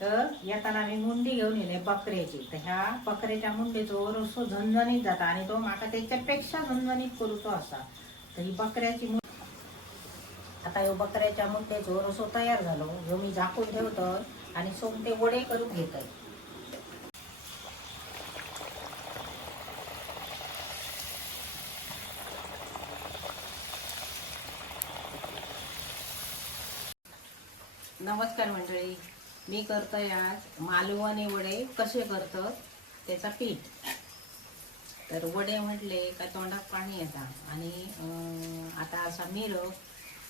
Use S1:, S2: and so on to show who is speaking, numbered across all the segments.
S1: तर येताना मी मुंडी घेऊन येले बकऱ्याची. तर ह्या बकऱ्याच्या मुंडीचो रसो झणझणीत जाता आणि तो माका त्याच्यापेक्षा झणझणीत करूचो असा. तर ही बकऱ्याची आता ह्यो बकऱ्याच्या मुंडेचो रसो तयार झालो. ह्यो मी झाकून ठेवतो आणि सोमते वडे करून घेतय. नमस्कार मंडळी. मी करतोय आज मालवणी वडे कसे करतात त्याचा पीठ. तर वडे म्हटले का तोंडात पाणी येतात आणि आता असा मिरग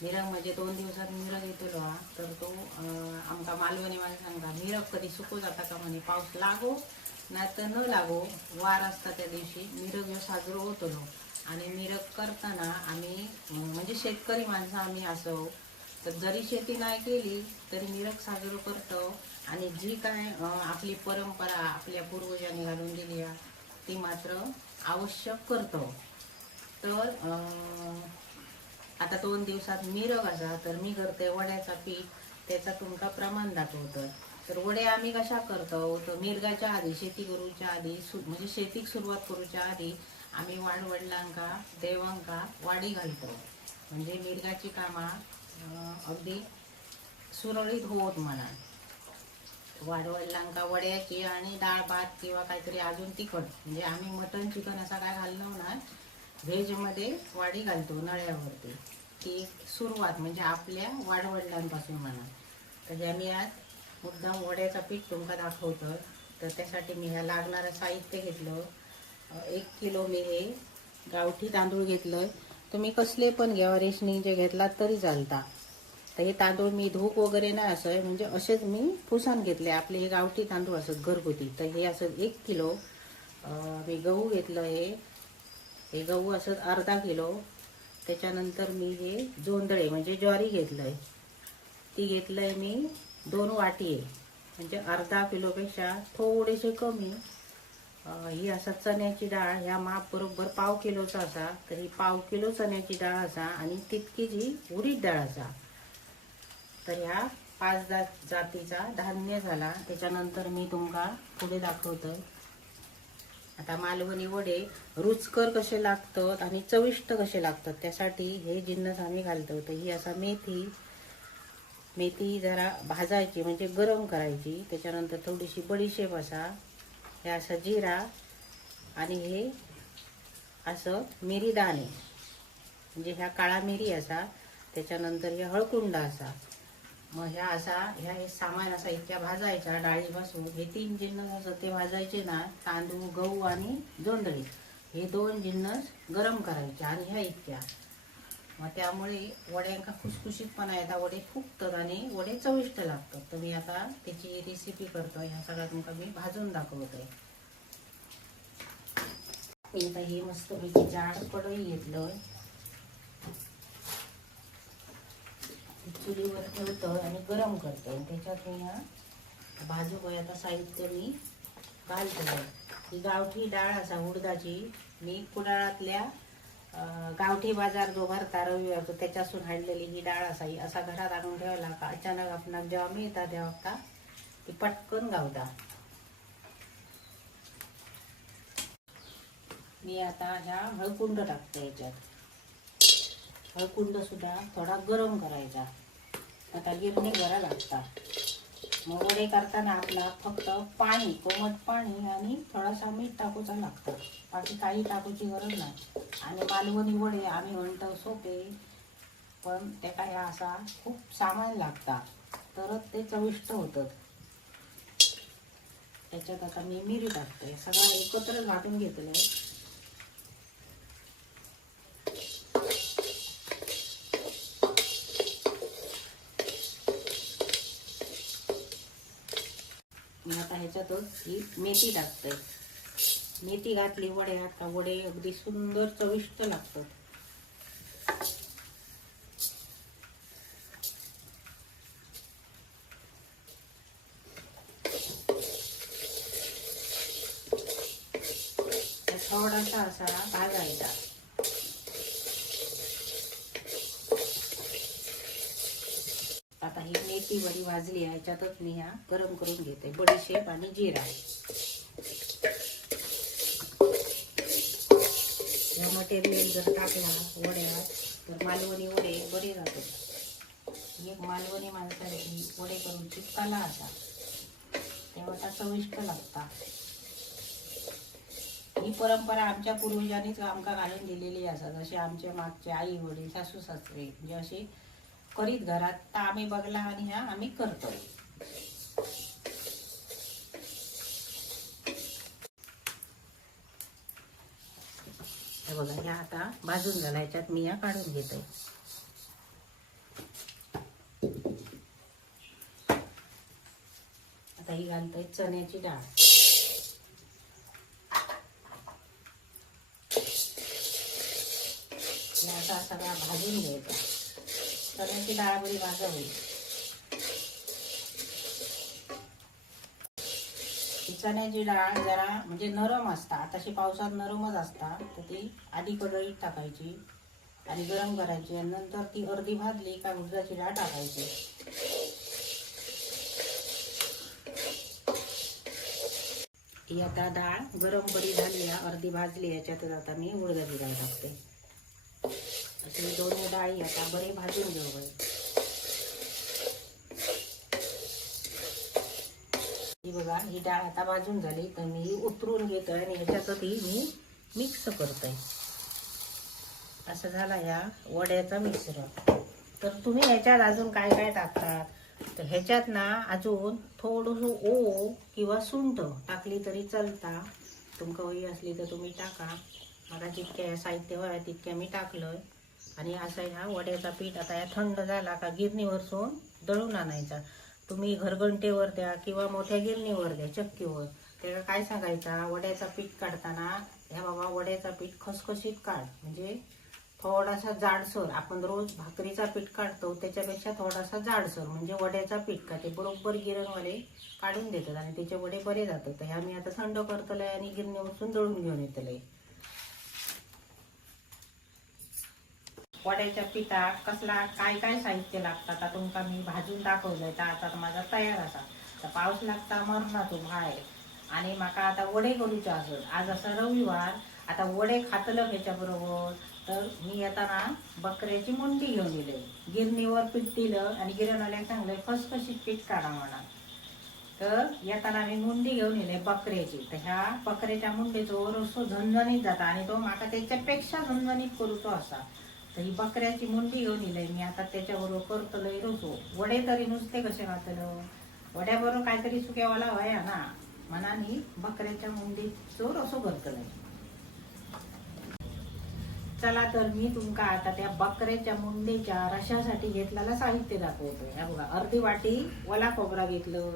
S1: मिरग म्हणजे दोन दिवसात मिरग येतो हा. तर तो अं, आमका मालवणी मला सांगा मिरग कधी सुकू जाता का? म्हणे पाऊस लागो नाहीतर न लागो वार असता त्या दिवशी मिरग ह्यो साजरो होतो आणि मिरग करताना आम्ही म्हणजे शेतकरी माणसं आम्ही असो तर जरी शेती नाही केली तरी मिरग साजरो करतो. आणि जी काय आपली परंपरा आपल्या पूर्वजांनी घालून दिली आहे, ती मात्र आवश्यक करतो. तर अं, आता दोन दिवसात मिरग असा तर मी करते वड्याचा पीठ. त्याचा तुमका प्रमाण दाखवतं. तर वडे आम्ही कशा करतो? तर मिरगाच्या आधी शेती करूच्या आधी म्हणजे शेतीक सुरुवात करूच्या आधी आम्ही वाडवडिलांका देवांका वाडी घालतो. म्हणजे मिरगाची कामा अगदी सुरळीत होत म्हणा. वाडवडिलांका वड्याची आणि डाळ भात किंवा काहीतरी अजून तिखट. म्हणजे आम्ही मटन चिकन असा काय घालणं होणार व्हेजमध्ये वाडी घालतो नळ्यावरती ती सुरुवात म्हणजे आपल्या वाडवडिलांपासून म्हणा. म्हणजे तर मी आज मुद्दाम वड्याचं पीठ तुमका दाखवतं तर त्यासाठी मी ह्या लागणारं साहित्य घेतलं. एक किलो मी हे गावठी तांदूळ घेतलं. तुम्ही कसले पण घ्यावा रेशनिंगचे घेतलात तरी चालता. तर हे तांदूळ मी धूप वगैरे नाही असं आहे म्हणजे असेच मी पुसान घेतले. आपले हे गावठी तांदूळ असत घरगुती. तर हे असं एक किलो मी गहू घेतलं हे. हे गहू असं अर्धा किलो. त्याच्यानंतर मी हे जोंधळे म्हणजे ज्वारी घेतलं आहे ती घेतलं आहे मी दोन वाटी आहे. म्हणजे अर्धा किलोपेक्षा थोडेसे कमी. ही असा चण्याची डाळ ह्या माप बरोबर पाव किलोचा असा तर ही पाव किलो चण्याची डाळ असा आणि तितकीच ही उडीद डाळ असा. तर ह्या पाच दा जातीचा धान्य झाला. त्याच्यानंतर मी तुमका पुढे दाखवतं आता मालवणी वडे रुचकर कसे लागतात आणि चविष्ट कसे लागतात त्यासाठी हे जिन्नस आम्ही घालतो. तर ही असा मेथी मेथी जरा भाजायची म्हणजे गरम करायची. त्याच्यानंतर थोडीशी बडीशेप असा. हे असं जिरा आणि हे असं मिरी दाणे. म्हणजे ह्या काळा मिरी असा त्याच्यानंतर हे हळकुंड असा. मग ह्या असा ह्या हे सामान असा इतक्या भाजायच्या डाळीपासून हे तीन जिन्नस असं ते भाजायचे ना तांदूळ गहू आणि जोंधळी. हे दोन जिन्नस गरम करायचे आणि ह्या इतक्या. मग त्यामुळे वड्यांका खुसखुशीतपणा येतात. वडे फुगतात आणि वडे चविष्ट लागतात. तर मी आता त्याची रेसिपी करतो ह्या सगळ्या तुमका मी भाजून दाखवतोय. मी आता हे मस्तपैकी जाड कढई घेतलोय. चुलीवर ठेवतोय आणि गरम करतोय. आणि त्याच्यात मी ह्या भाजू आता साहित्य मी घालतोय. ही गावठी डाळ असा उडदाची मी कुडाळातल्या गावठी बाजार जो भरता रविवार तो त्याच्यासून हाडलेली ही डाळ असाई असा घरात आणून ठेवला का? अचानक आपणाक जेव्हा मिळता तेव्हा का? ती पटकन गावता मी आता ह्या हळकुंड टाकते याच्यात. हळकुंड सुद्धा थोडा गरम करायचा. आता गिरणी गरा लागतात मग वडे करताना आपला फक्त पाणी कोमट पाणी आणि थोडासा मीठ टाकूचा लागतं. बाकी काही टाकूची गरज नाही. आणि मालवणी वडे आम्ही म्हणतो सोपे पण त्या काय असा खूप सामान लागता तरच ते चविष्ट होतं त्याच्यात आता मी मिरी टाकते. सगळं एकत्रच घाटून घेतलं त्याच्यातच ही मेथी टाकते. मेथी घातली वडे आता वडे अगदी सुंदर चविष्ट लागतात तर थोडासा असा भाजायचा आता ही मेथी ती वडी भाजली याच्यातच मी ह्या गरम करून घेते. बडीशेप आणि जिरा. मटेरियल जर टाकला वड्या तर मालवणी वडे बरे राहतात. एक मालवणी माणसाची वडे करून चिकताला असा. तेव्हा त्या चविष्ट लागता ही परंपरा आमच्या पूर्वजांनीच आमका घालून दिलेली असा. जसे आमचे मागचे आई वडील सासू सासरे म्हणजे असे करीत घरात तर आम्ही बघला आणि ह्या आम्ही करतो बघा ह्या आता भाजून झाला याच्यात मी या काढून घेतोय आता ही घालतोय चण्याची डाळ. आता सगळा भाजून घ्यायचा. चण्याची डाळ बरी माझा होईल चण्याची डाळ जरा म्हणजे नरम असता. तशी पावसात नरमच असता. तर ती आधी कढईत टाकायची आणि गरम करायची आणि नंतर ती अर्धी भाजली का उडदाची डाळ टाकायची. ही आता डाळ गरम बरी झाली आहे, अर्धी भाजली याच्यातच आता मी उडदाची डाळ टाकते. असे दोन्ही डाळी आता बरे भाजून घेऊ बाई ही बघा ही डाळ आता भाजून झाली तर मी ही उतरून घेतोय आणि ह्याच्यातचही मी मिक्स करतोय असं झाला ह्या वड्याचा मिश्रण. तर तुम्ही ह्याच्यात अजून काय काय टाकतात? तर ह्याच्यात ना अजून थोडंसं ओ किंवा सुंट टाकली तरी चलता. तुमका वही असली तर तुम्ही टाका. मला जितक्या साहित्य व्हाय तितक्या मी टाकलं आणि असं ह्या वड्याचा पीठ आता या थंड झाला का गिरणीवरसून दळून आणायचा. तुम्ही घरघंटेवर द्या किंवा मोठ्या गिरणीवर द्या चक्कीवर. त्याला काय सांगायचा? वड्याचा पीठ काढताना ह्या बाबा वड्याचा पीठ खसखशीत काढ. म्हणजे थोडासा जाडसर आपण रोज भाकरीचा पीठ काढतो त्याच्यापेक्षा थोडासा जाडसर म्हणजे वड्याचा पीठ का ते बरोबर गिरणवाले काढून देतात आणि त्याचे वडे बरे जातात. तर ह्या मी आता थंड करतलंय आणि गिरणीवरसून दळून घेऊन येतलंय. वड्याच्या पिठा कसला काय काय साहित्य लागतं आता तुमका मी भाजून दाखवलंय तर आता माझा तयार असा. तर पाऊस लागता मरना तू बाहेर. आणि माका आता वडे करूचे आसत आज असा रविवार. आता वडे खातलं ह्याच्या बरोबर तर मी येताना बकऱ्याची मुंडी घेऊन दिले गिरणीवर पीठ दिलं आणि गिरणवाल्याक सांगलं खसखशीत पीठ काढा म्हणा. तर येताना मी मुंडी घेऊन येले बकऱ्याची. तर ह्या बकऱ्याच्या मुंडीचो रस्सो झणझणीत जाता आणि तो माका त्याच्यापेक्षा झणझणीत करूचो असा. तर ही बकऱ्याची मुंडी घेऊन येलंय मी आता त्याच्याबरोबर करतलंय रसो वडे तरी नुसते कसे घातलं वड्याबरोबर काहीतरी सुक्यावाला व्हाया ना? मनाने बकऱ्याच्या मुंडीचो रसो करतलंय चला तर मी तुमका आता त्या बकऱ्याच्या मुंडीच्या रशासाठी घेतलेला साहित्य दाखवतोय हे बघा अर्धी वाटी ओला खोबरा घेतलं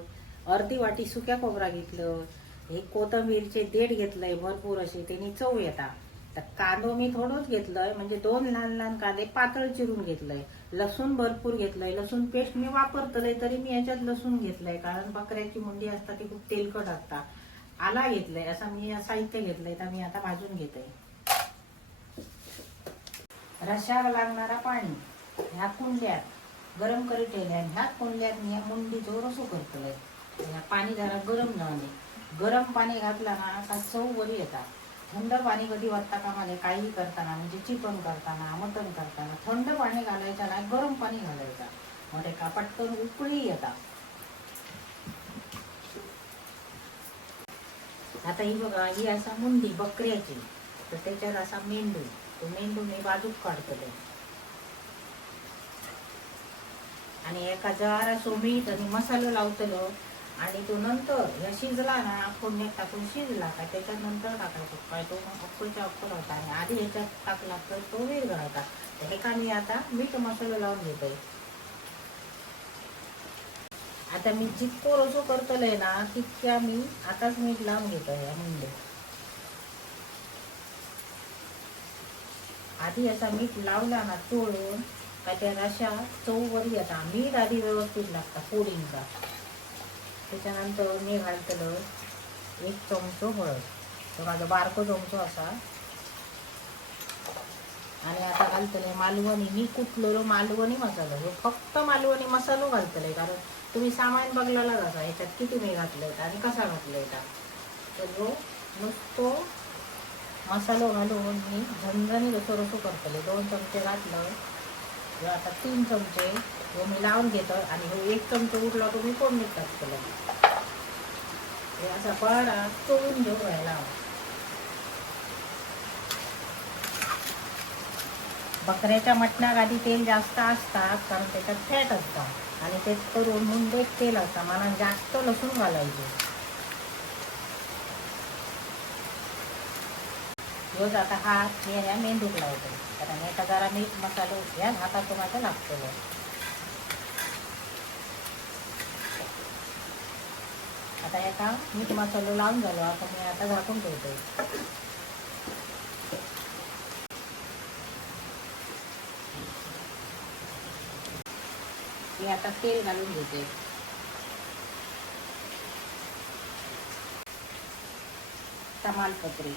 S1: अर्धी वाटी सुक्या खोबरा घेतलं हे कोथंबीरचे देठ घेतलंय भरपूर असे त्यांनी चव येतात तर कांदो मी थोडंच घेतलंय म्हणजे दोन लहान लहान कांदे पातळ चिरून घेतलंय. लसूण भरपूर घेतलंय लसूण पेस्ट मी वापरतलंय तरी मी याच्यात लसूण घेतलंय कारण बकऱ्याची मुंडी असतात ती खूप तेलकट असतात आला घेतलंय असं मी साहित्य घेतलंय तर मी आता भाजून घेतोय रशाला लागणारा पाणी ह्या कुंड्यात गरम करी ठेवल्या ह्या कुंड्यात मी या मुंडीचो रसो करतोय ह्या पाणी जरा गरम जाणे गरम पाणी घातला ना का चव बरी येतात. थंड पाणी कधी वाटता कामा नये काहीही करताना म्हणजे चिकन करताना मटण करताना थंड पाणी घालायचं नाही गरम पाणी घालायचं मग का पटकन उकळी येतात आता ही बघा ही असा मुंडी बकऱ्याची. तर त्याच्यात असा मेंदू. तो मेंदू मी बाजूक काढतले आणि एका जरा मीठ आणि मसाला लावतलो. आणि तो नंतर या शिजला ना फोडण्यात टाकून शिजला का त्याच्यानंतर टाकायचो. काय तो अक्कलच्या अक्कल होता आणि आधी ह्याच्यात टाकला तर तो वेगळा होता. तर हे का मी आता मीठ मसाला लावून घेतोय. आता मी जितको रसो करतलोय ना तितक्या मी आताच मीठ लावून घेतोय या मुंडे. आधी असा मीठ लावला ना चोळून का त्या रशा चौवर येता. मीठ आधी व्यवस्थित लागता फोडींचा त्याच्यानंतर मी घालतलं एक चमचो हळद. तो माझा बारको चमचो असा. आणि आता घालतले मालवणी. मी कुठलेलो मालवणी मसालो. ह्यो फक्त मालवणी मसालो घालतले कारण तुम्ही सामान बघलेला असा. ह्याच्यात किती मी घातलंय आणि कसा घातलंय तर जो नुसतो मसालो घालून मी झणझणी रसो रसो करतले दोन चमचे घातलं. हे आता तीन चमचे ह्यो मी लावून घेतो आणि हे एक चमचो उरला तो मी फोडणीत टाकतलो हे असा बडा चोळून घेऊ व्हायला बकऱ्याच्या मटणात आधी तेल जास्त असतात कारण त्याच्यात फॅट असतात आणि ते करून मुंडेक तेल असतं. मला जास्त लसूण घालायचे. रोज आता हात मी मेंदूक लावतो कारण एका जरा मीठ मसालो ह्या हातात माझा लागतो आता एका मीठ मसालो लावून झालो आता मी आता झाकून ठेवतो मी आता तेल घालून घेते. तमालपत्री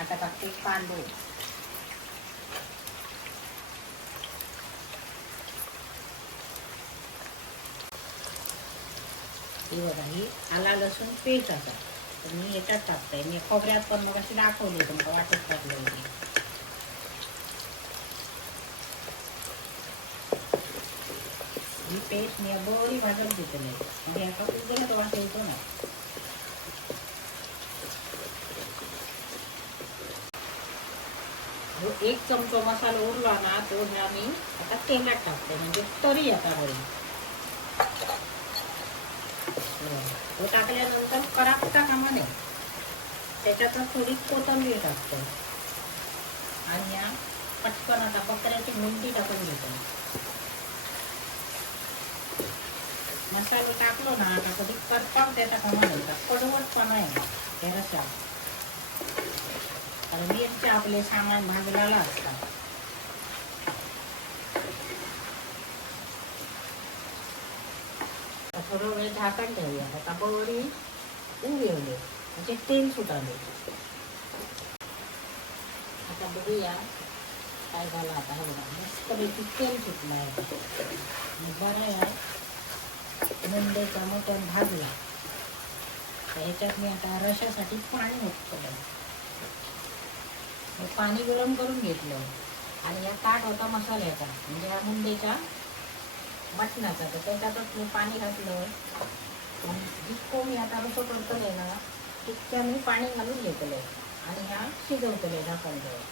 S1: आता टाकते कांदो ही बघा ही आला लसूण पेस्ट असा तर मी याच्यात टाकते मी खोबऱ्यात पण मग अशी दाखवली तुमचं वाटत टाकलं होती ही पेस्ट मी बरी भाजून घेतली म्हणजे आता उजला तो वास येतो ना जो एक चमचा मसाला उरला ना तो ह्या मी आता तेलात टाकते म्हणजे तरी आता बरी तो टाकल्यानंतर करापता कामा नाही त्याच्यातच थोडी कोथंबीर टाकतो आणि या पटकन आता बकऱ्याची मुंडी टाकून घेतो मसाला टाकलो ना आता कधी करपाव त्याचा कामा नाही कडवटपणा आहे. त्या रशात कारण मिरच्या आपले सामान भाजलेलं असतात थोडं वेळ झाकण ठेवूया. आता तापावरी उघडले म्हणजे तेल सुटावे आता बघूया काय झालं आता हे बघा. मस्तपैकी तेल सुटलं आहे बरं आहे. मुंडेचा मटण भाजला. तर ह्याच्यात मी आता रशासाठी पाणी ओतलं पाणी गरम करून घेतलं. आणि या ताट होता मसाल्याचा म्हणजे ह्या मुंडेच्या मटणाचा. तर त्याच्यातच मी पाणी घातलं. जितकं मी आता रसो करतले ना तितक्या मी पाणी घालून घेतलं आणि ह्या शिजवतले झाकण ठेवून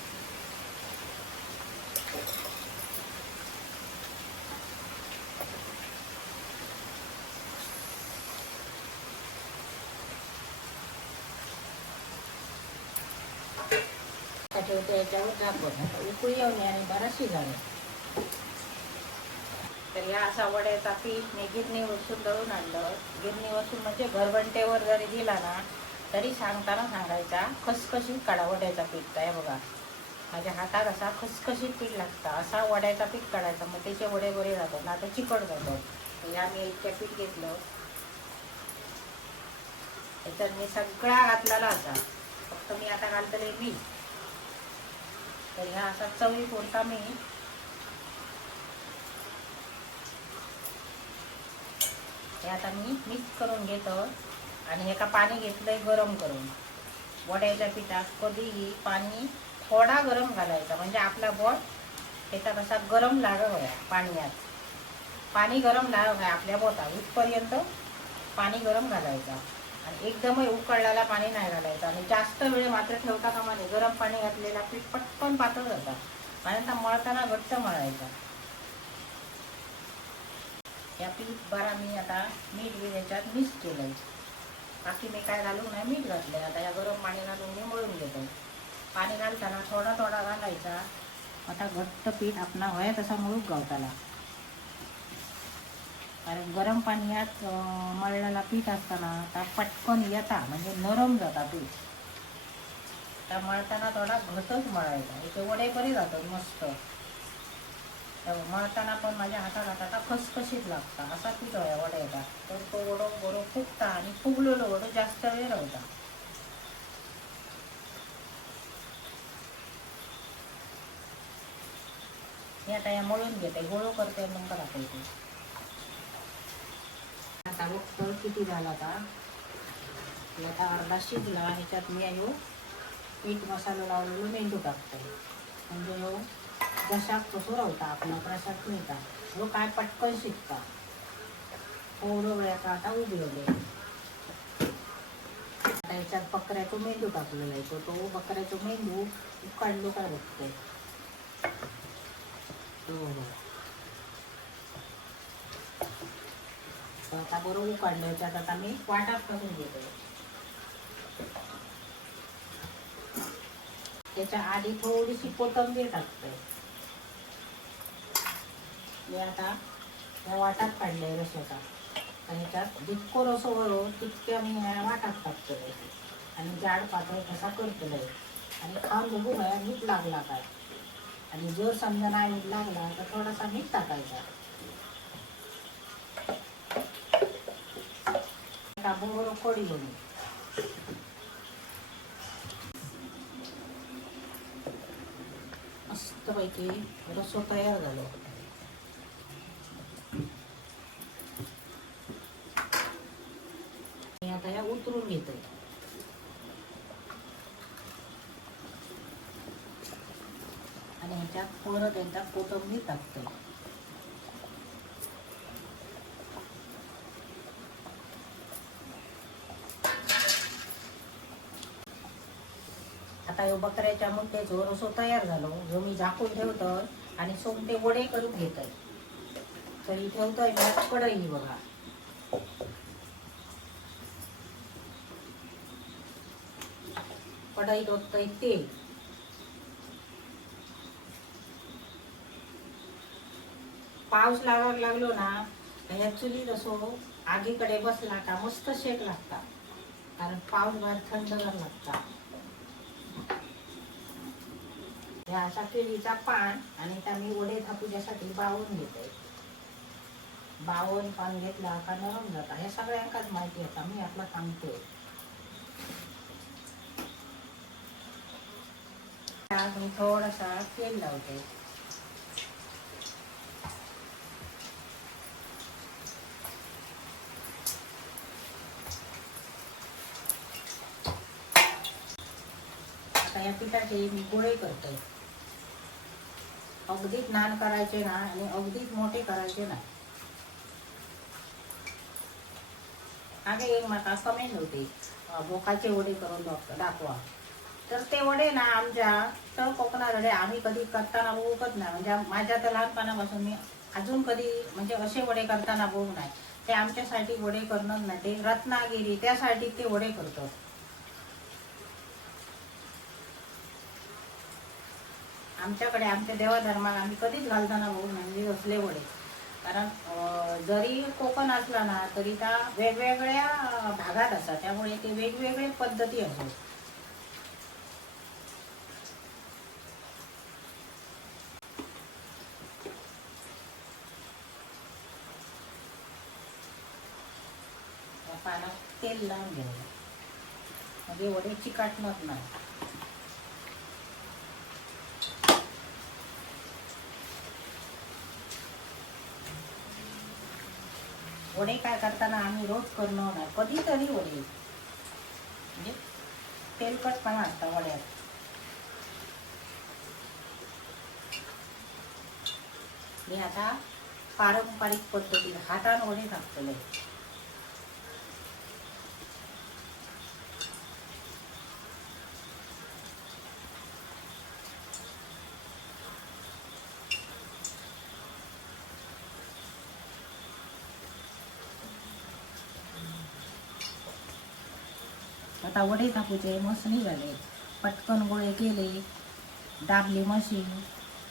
S1: ठेवतो याच्यावर झाकून आता उकळी येऊन आणि बरा शिजावे तर या असा वड्याचा पीठ मी गिरणी वसून दळून आणलं. गिरणी वसून म्हणजे घरबंटेवर जरी दिला ना तरी सांगताना सांगायचा खसखशीत काढा वड्याचा पीठ. काय बघा माझ्या हातात असा खसखशीत पीठ लागतं. असा वड्याचा पीठ काढायचा मग त्याचे वडे बरे जातात ना तर चिकट जातात. या मी इतक्या पीठ घेतलं. त्याच्यात मी सगळा घातलेला असा फक्त मी आता घालतले मीठ. तर ह्या असा चवी पुरता मी हे आता मी मिक्स करून घेतो आणि एका पाणी घेतलंय गरम करून. वड्याच्या पिठात कधीही पाणी थोडा गरम घालायचा. म्हणजे आपला बोट त्याच्यात असा गरम लागव आहे पाण्यात. पाणी गरम लागव आहे आपल्या बोटात. इथपर्यंत पाणी गरम घालायचा. आणि एकदमही उकळलेला पाणी नाही घालायचं. आणि जास्त वेळ मात्र ठेवता कामा नये. गरम पाणी घातलेला पीठ पटकन पातळ जातं. आणि आता मळताना घट्ट मळायचा. या पीठ बरा मी आता मीठ बी याच्यात मिक्स केलं बाकी मी काय घालू नाही मीठ घातलं आता या गरम पाणी घालून मी मळून घेतो पाणी घालताना थोडा थोडा घालायचा. आता घट्ट पीठ आपला होया तसा मळूक गावताला. कारण गरम पाण्यात अं, मळलेला पीठ असताना त्या पटकन येता म्हणजे नरम जाता पीठ. त्या मळताना थोडा घटच मळायचा इथे वडे बरे जातात मस्त. मळताना पण माझ्या हातात हाताला खसखशीत लागता असा पीठ आहे वड्याचा. तर तो वडो बरो फुगता आणि फुगलेलो वडो जास्त वेळ राहता मी आता या मळून घेते गोळो करते नंतर दाखवते आता बघ किती झाला आता. आता अर्धा शिजला ह्याच्यात मी यो हो, मीठ मसाला लावलेलो मेंदू टाकते म्हणजे ह्यो जशाक कसो रावता आपला प्रसाद मिळता ह्यो काय पटकन शिकता. थोडं वेळाचा आता उभे आता ह्याच्यात बकऱ्याचा मेंदू टाकलेला आहे तो तो बकऱ्याचा मेंदू उकाडलो काय बघते हो हो. आता बरोबर काढलं ह्याच्यात आता मी वाटात करून घेतो. त्याच्या आधी थोडीशी कोथंबीर टाकते. मी आता या वाटात काढले रश्याचा. ह्याच्यात जितको रसो वरो तितक्या मी ह्या वाटात टाकतले आणि जाड पातळ कसा करतले आणि खाऊन बघू काय मीठ लागला काय. आणि जर समजा नाही मीठ लागला तर थोडासा मीठ टाकायचा. बरोबर कढी बनवू मस्तपैकी रसो तयार झालो मी आता या उतरून घेतोय आणि ह्याच्यात परत एकदा कोथंबीर टाकतोय बकऱ्याच्या मुठ्याचो रसो तयार झालो. जो मी झाकून ठेवतोय आणि सोमते वडे करून घेतोय. तरी ठेवतोय मी कढई बघा. कढईत ओततोय तेल पाऊस लागायला लागलो ना ह्या चुलीत असो आगीकडे बसला का मस्त शेक लागता कारण पाऊस बाहेर थंडगार लागता ह्या असा केळीचा पान आणि त्या मी वडे थापूच्यासाठी बावून घेते. बावून पान घेतला का नरम जाता हे सगळ्यांकाच माहिती होता मी आपला सांगतोय त्यात मी थोडासा तेल लावते. आता या पिठाचे मी गोळे करते. अगदीच नान करायचे ना आणि अगदीच मोठे करायचे ना. मागे एक माका कमेंट होती. अं, बोकाचे वडे करून दाखवा. तर ते वडे ना आमच्या तर कोकणात वडे आम्ही कधी करताना बघूकच नाही. म्हणजे माझ्या तर लहानपणापासून मी अजून कधी म्हणजे असे वडे करताना बघू नाही. ते आमच्यासाठी वडे करणं नाही. ते रत्नागिरी त्यासाठी ते वडे करतात. आमच्याकडे आमच्या देवाधर्माला आम्ही कधीच घालताना बघू म्हणजे असले वडे. कारण जरी कोकण असला ना तरी त्या वेगवेगळ्या भागात असतात. त्यामुळे ते वेगवेगळे पद्धती असतात. पानात तेल लावून घ्यायला. म्हणजे वडे चिकाटणार नाही. वडे काय करताना आम्ही रोज करणं होणार कधीतरी वडे. म्हणजे तेलकटपणा असता वड्यात. मी आता पारंपरिक पद्धतीने हातान वडे टाकतले आता वडे धापूचे मस्त निघाले पटकन गोळे केले. दाबली मशीन.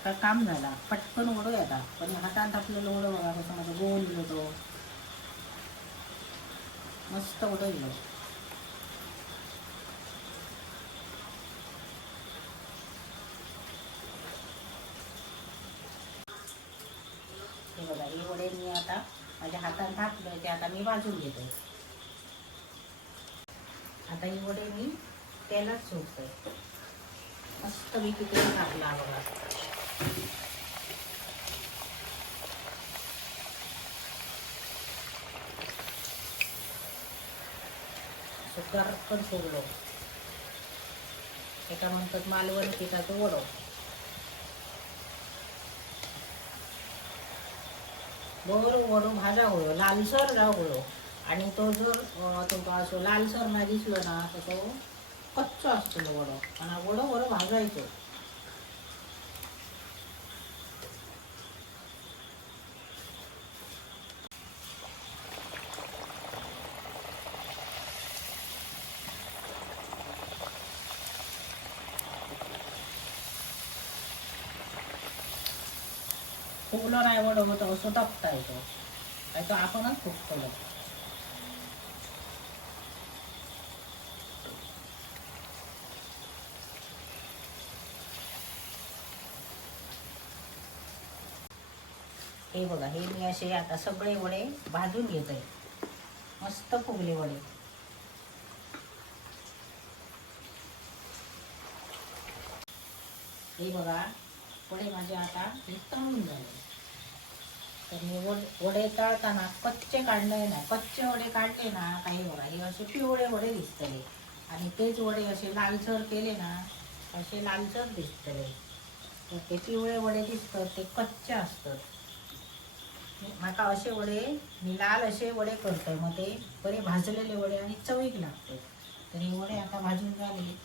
S1: तर काम झाला? पटकन वडो आता. पण हातात धापलेलं वडो बघा कसं माझं गोल होतो मस्त वडो गेलो. हे बघा हे वडे मी आता माझ्या हातात टाकलं ते आता मी वाजून घेतो. आता ही वडे मी तेलात सोडतोय. मस्त मी तिकडे कापला बघा सुकार पण सोडलो. एका म्हणतात मालवण पिकाचं वडो. बरं वडो भाजा होयो लालसर जाऊ होयो आणि तो जर तुमका असं लालसर नाही दिसलो ना तर तो कच्चो असतो वडो. आणि वडो वडो भाजायचो. फुगलो नाही वडो तो असं तपता येतो. आणि तो आपणच फुगतो हे बघा हे मी असे आता सगळे वडे भाजून घेत आहे मस्त फुगले वडे. हे बघा वडे माझे आता हे तळून झाले. तर मी वडे तळताना कच्चे काढले नाही कच्चे वडे काढले ना काही बघा हे असे पिवळे वडे दिसतले. आणि तेच वडे असे लालसर केले ना असे लालसर दिसतले. तर ते पिवळे वडे दिसतात ते कच्चे असतात. म्हाका असे वडे मी लाल असे वडे करतोय. मग ते बरे भाजलेले वडे आणि चवीक लागते तर हे वडे आता भाजून झाले.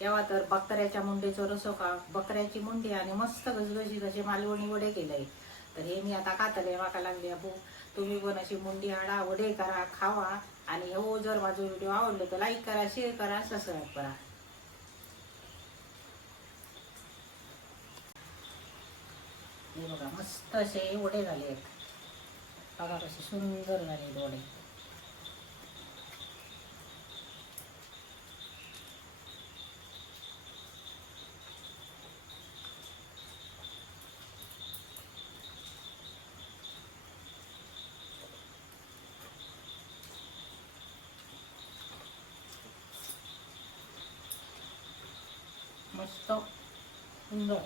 S1: तेव्हा तर बकऱ्याच्या मुंडेचं रसो का बकऱ्याची मुंडी आणि मस्त गजगजीत असे मालवणी वडे केलंय. तर हे मी आता खातले माका लागले अबू तुम्ही पण अशी मुंडी आणा वडे करा खावा आणि हो जर माझं व्हिडिओ आवडलं तर लाईक करा शेअर करा सबस्क्राईब करा. हे बघा मस्त असे वडे झाले आहेत बघा कसे सुंदर झाले वडे मस्त सुंदर